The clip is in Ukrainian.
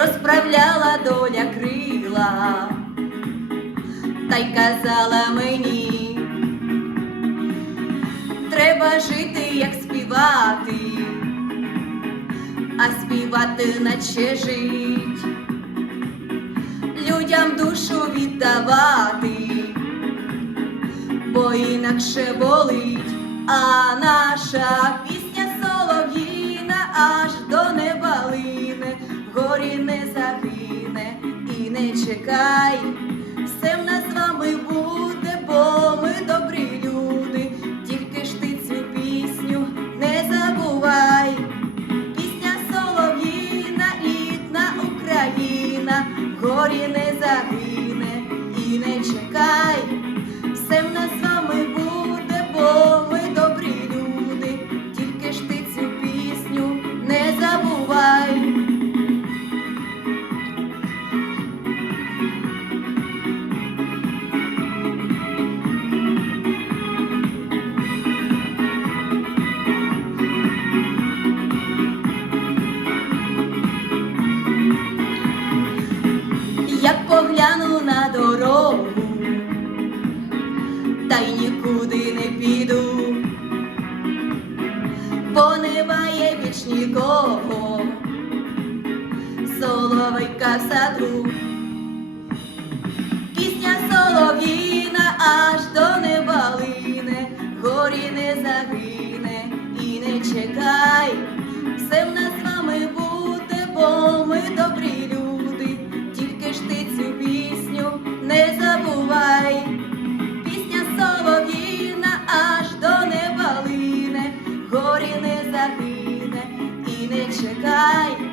розправляла доля крила, та й казала мені, треба жити, як співати, а співати наче жить, людям душу віддавати бо інакше болить, а наша пісня вгорі не загине і не чекай, все в нас з вами буде, бо ми добрі люди, тільки ж ти цю пісню не забувай. Пісня солов'їна, рідна Україна, вгорі не загине і не чекай. Як погляну на дорогу, та й нікуди не піду, бо немає більш нікого, соловейка в саду, дарине і не чекай.